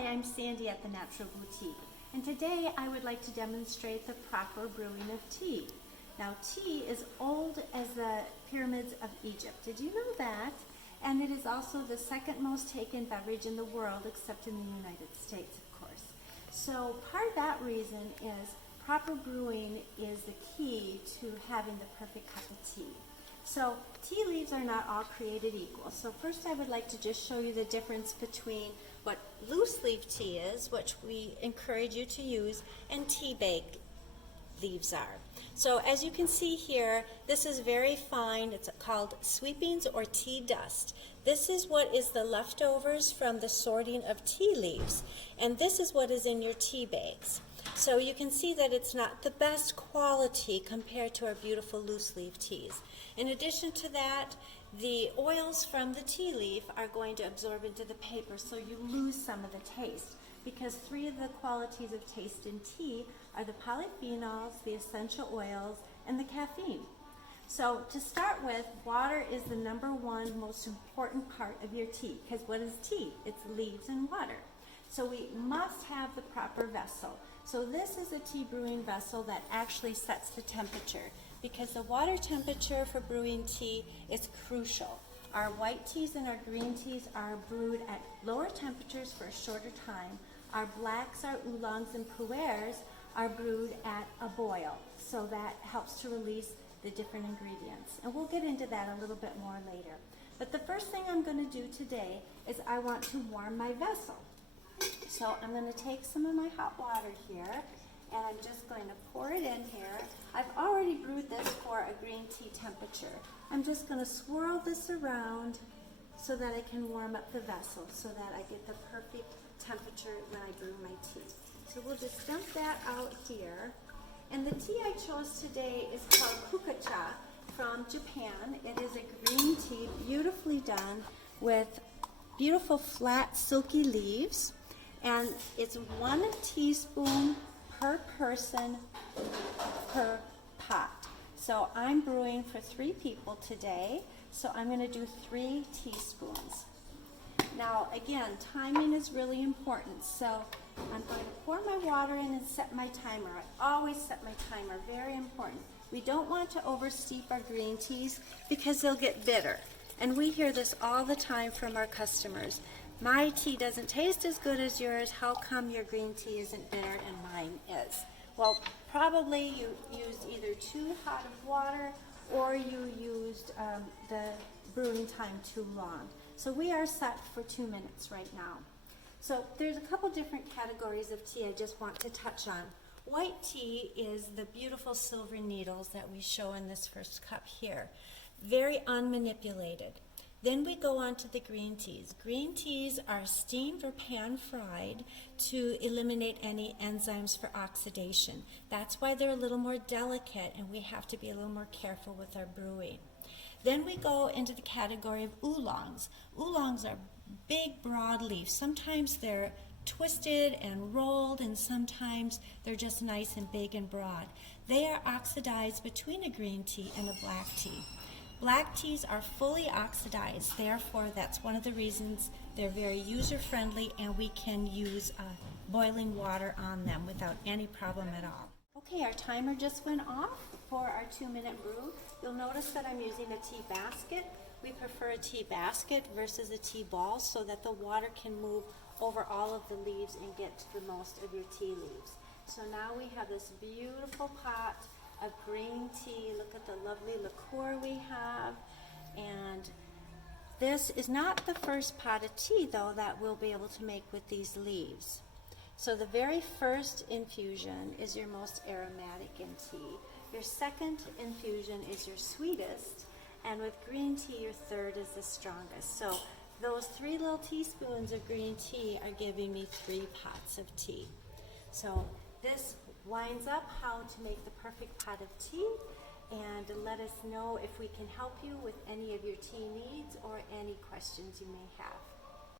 Hi, I'm Sandy at the Natural Boutique, and today I would like to demonstrate the proper brewing of tea. Now, tea is old as the pyramids of Egypt. Did you know that? And it is also the second most taken beverage in the world, except in the United States, of course. So part of that reason is proper brewing is the key to having the perfect cup of tea. So tea leaves are not all created equal. So first I would like to just show you the difference between what loose leaf tea is, which we encourage you to use, and tea bag leaves are. So as you can see here, this is very fine. It's called sweepings or tea dust. This is what is the leftovers from the sorting of tea leaves, and this is what is in your tea bags. So you can see that it's not the best quality compared to our beautiful loose leaf teas. In addition to that, the oils from the tea leaf are going to absorb into the paper, so you lose some of the taste, because three of the qualities of taste in tea are the polyphenols, the essential oils, and the caffeine. So to start with, water is the #1 most important part of your tea, because what is tea? It's leaves and water. So we must have the proper vessel. So this is a tea brewing vessel that actually sets the temperature, because the water temperature for brewing tea is crucial. Our white teas and our green teas are brewed at lower temperatures for a shorter time. Our blacks, our oolongs, and pu'ers are brewed at a boil, so that helps to release the different ingredients. And we'll get into that a little bit more later. But the first thing I'm going to do today is I want to warm my vessel. So I'm going to take some of my hot water here, and I'm just going to pour it in here. I've already brewed this for a green tea temperature. I'm just going to swirl this around so that I can warm up the vessel, so that I get the perfect temperature when I brew my tea. So we'll just dump that out here. And the tea I chose today is called kukacha from Japan. It is a green tea, beautifully done with beautiful flat silky leaves. And it's 1 teaspoon per person per pot. So I'm brewing for 3 people today, so I'm going to do 3 teaspoons. Now again, timing is really important, so I'm going to pour my water in and set my timer. I always set my timer, very important. We don't want to oversteep our green teas because they'll get bitter. And we hear this all the time from our customers. My tea doesn't taste as good as yours. How come your green tea isn't bitter and mine is? Well, probably you used either too hot of water or you used the brewing time too long. So we are set for 2 minutes right now. So there's a couple different categories of tea I just want to touch on. White tea is the beautiful silver needles that we show in this first cup here. Very unmanipulated. Then we go on to the green teas. Green teas are steamed or pan-fried to eliminate any enzymes for oxidation. That's why they're a little more delicate, and we have to be a little more careful with our brewing. Then we go into the category of oolongs. Oolongs are big, broad leaves. Sometimes they're twisted and rolled, and sometimes they're just nice and big and broad. They are oxidized between a green tea and a black tea. Black teas are fully oxidized, therefore that's one of the reasons they're very user-friendly, and we can use boiling water on them without any problem at all. Okay, our timer just went off for our 2-minute brew. You'll notice that I'm using a tea basket. We prefer a tea basket versus a tea ball so that the water can move over all of the leaves and get to the most of your tea leaves. So now we have this beautiful pot of green tea. Look at the lovely liqueur we have. And this is not the first pot of tea, though, that we'll be able to make with these leaves. So the very first infusion is your most aromatic in tea. Your second infusion is your sweetest. And with green tea, your third is the strongest. So those 3 little teaspoons of green tea are giving me 3 pots of tea. So this winds up how to make the perfect pot of tea, and let us know if we can help you with any of your tea needs or any questions you may have.